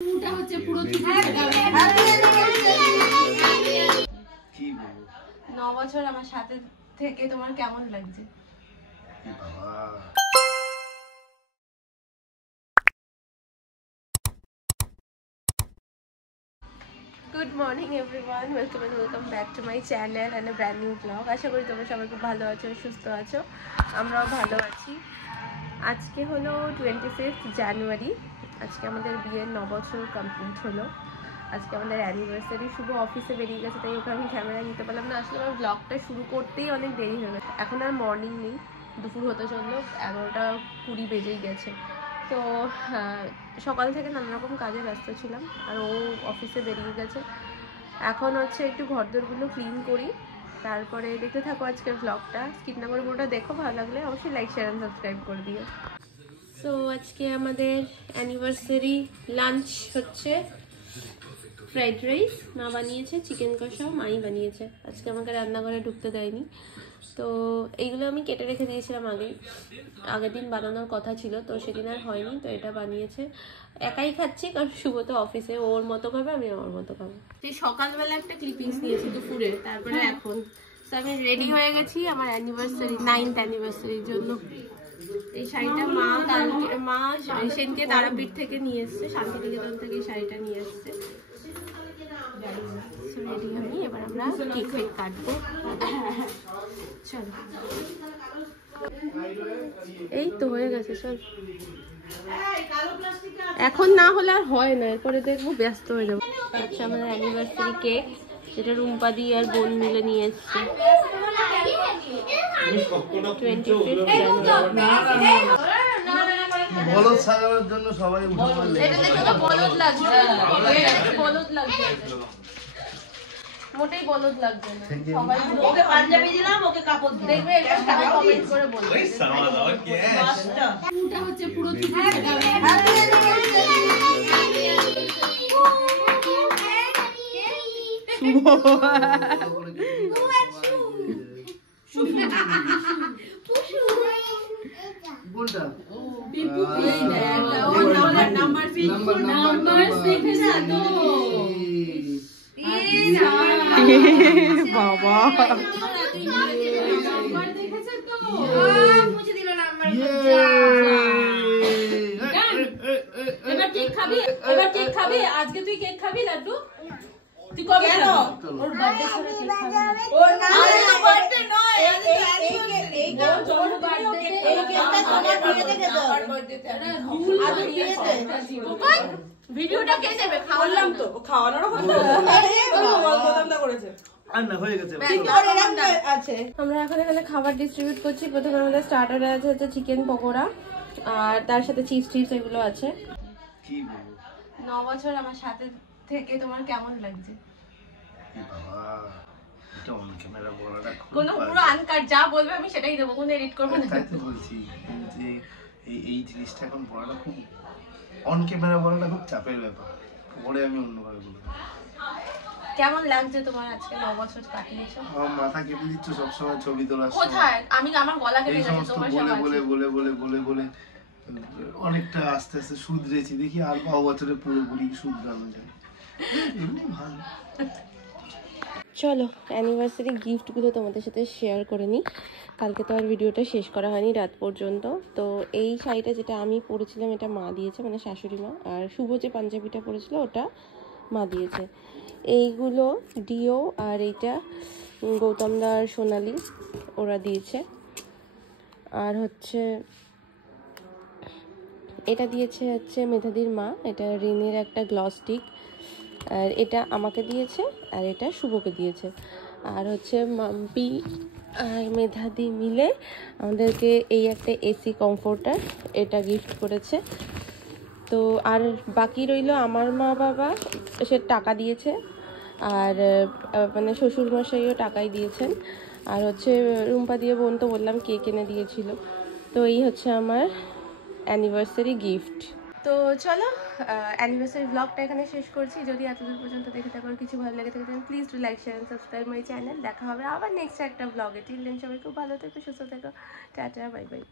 পুরোটা হচ্ছে পুরো কি বলবো 9 বছর আমার সাথে থেকে তোমার কেমন লাগছে? Good morning everyone, welcome back to my channel and a brand new vlog. আশা করি তোমরা সবাই খুব ভালো আছো, সুস্থ আছো, আমরাও ভালো আছি। আজকে হলো 25th জানুয়ারি, আজকে আমাদের বিয়ের 9 বছর কমপ্লিট হলো। আজকে আমাদের অ্যানিভার্সারি। শুভ অফিসে বেরিয়ে গেছে, তাই ওকে আমি ক্যামেরা নিতে পারলাম না। আসলে আমার ব্লগটা শুরু করতেই অনেক দেরি হয়ে গেছে। এখন আর মর্নিং নেই, দুপুর হতে চললো, 11টা 20 বেজেই গেছে। তো সকাল থেকে নানা রকম কাজে ব্যস্ত ছিলাম, আর ও অফিসে বেরিয়ে গেছে। এখন হচ্ছে একটু ঘরদোরগুলো ক্লিন করি, তারপরে দেখতে থাকো আজকের ব্লগটা। স্কিপ না করে পুরোটা দেখো, ভালো লাগলে অবশ্যই লাইক শেয়ার এন্ড সাবস্ক্রাইব করে দিও। সো আজকে আমাদের অ্যানিভার্সারি লাঞ্চ হচ্ছে ফ্রাইড রাইস, মা বানিয়েছে, চিকেন কষাও মাই বানিয়েছে। আজকে আমাকে রান্নাঘরে ঢুকতে দেয়নি, তো এইগুলো আমি কেটে রেখে দিয়েছিলাম আগের দিন বানানোর কথা ছিল, তো সেদিন আর হয়নি। তো এটা বানিয়েছে, একাই খাচ্ছি কারণ শুভ তো অফিসে, ওর মতো খাবে, আমি আমার মতো খাবো। সেই সকালবেলা একটা ক্লিপিংস নিয়েছি দুপুরে, তারপরে এখন তো আমি রেডি হয়ে গেছি আমার অ্যানিভার্সারি 9th অ্যানিভার্সারির জন্য। এই শাড়িটা মা সেনকে তারাপীঠ থেকে নিয়ে এসছে, শান্তিনিকেতন থেকে এই শাড়িটা নিয়ে এসছে। রেডি হয়নি, এবার আমরা কেক কাটবো। চলো, এই তো হয়ে গেছে, চল। এখন না হলে আর হয় না, এরপরে দেখবো ব্যস্ত হয়ে যাবো। আচ্ছা, আমাদের অ্যানিভার্সারি কেক, যেটা রুম্পা দি আর বোন মিলে নিয়ে এসছে। 25th জানুয়ারি। বলদ সাজানোর জন্য সবাই উঠে পড়লে। এটা দেখো তো বলদ লাগছে, বলদ লাগছে, মোটেই বলদ লাগছে না। সবাই ওকে পাঞ্জাবি দিলাম, ওকে কাপড় দিলাম, দেখবে এটা সবাই কমেন্ট করে বলবে। ওই সামাল দাও ক্যাশ। পুরোটা হচ্ছে পুরো কি কোনটা? বিপু এই দেখ, ও নাম্বার 6 দেখেছ তো? বাবা নাম্বার দেখেছ তো? মুছে দিল নাম্বার। এবার কেক খাবি, এবার কেক খাবি। আজকে তুই কেক খাবি লাড্ডু? তুই কবে খাবি? ওর বার্থডে করে কেক খাবি। ওর না, বার্থডে নয়, এই জন্ম বার্থডে, এই কেকটা তোমার বিয়েতে খেতে হবে। আমার বার্থডেতে আজ বিয়েতে কোন ভিডিওটা কে দেবে? খাওয়ালাম তো, খাওয়ানোরও কথা বলতে করেছে। রান্না হয়ে গেছে। আমরা এখন এখানে খাবার ডিস্ট্রিবিউট করছি। প্রথমে আমাদের স্টার্টারে আছে হচ্ছে চিকেন পকোড়া, আর তার সাথে চিজ টিপস এগুলো আছে। কি বলবো 9 বছর আমার সাথে থেকে তোমার কেমন লাগছে? বাবা, এটা অন ক্যামেরা বলাটা কোনো পুরো আনকাট, যা বলবে আমি সেটাই দেবো, কোনো এডিট করব না। তাই তো বলছি যে এই জিনিসটা এখন বলাটা খুব, অন ক্যামেরা বলাটা খুব চাপের ব্যাপার, পরে আমি অন্যভাবে বলবো। কেমন লাগছে তোমার আজকে 9 বছর কাটিয়েছো? আমার মাথা কেটে দিচ্ছ সবসময় ছবি তোলার সময়। কোথায়? আমি আমার গলা কেটে এই গেছে সমস্ত তোমার বলে সব বলে আছে। বলে বলে বলে বলে অনেকটা আস্তে আস্তে শুধরেছি, দেখি আর কত বছরে পুরোপুরি শুধরানো যায়। এমনি ভালো। চলো অ্যানিভার্সারি গিফটগুলো তোমাদের সাথে শেয়ার করে নিই। কালকে তো আর ভিডিওটা শেষ করা হয়নি রাত পর্যন্ত। তো এই শাড়িটা যেটা আমি পরেছিলাম, এটা মা দিয়েছে, মানে শাশুড়ি মা। আর শুভ যে পাঞ্জাবিটা পরেছিল ওটা মা দিয়েছে। এইগুলো ডিও, আর এইটা গৌতমদা আর সোনালি ওরা দিয়েছে। আর হচ্ছে এটা দিয়েছে হচ্ছে মেধাদির মা, এটা রিনের একটা গ্লস স্টিক। আর এটা আমাকে দিয়েছে, আর এটা শুভকে দিয়েছে। আর হচ্ছে মাম্পি আর মেধাদি মিলে আমাদেরকে এই একটা এসি কমফোর্টার এটা গিফট করেছে। তো আর বাকি রইল আমার মা বাবা, সে টাকা দিয়েছে, আর মানে শ্বশুরমশাইও টাকাই দিয়েছেন। আর হচ্ছে রুম্পা দিয়ে বোন তো বললাম কেক এনে দিয়েছিল। তো এই হচ্ছে আমার অ্যানিভার্সারি গিফট। তো চলো অ্যানিভার্সারি ব্লগটা এখানে শেষ করছি। যদি এতদূর পর্যন্ত দেখে থাকো, কিছু ভালো লেগে থাকে please do like share and subscribe my channel. দেখা হবে আবার নেক্সট একটা ব্লগে। টিল দেন সবাই খুব ভালো থেকো, সুস্থ থেকো, টাটা, বাই বাই।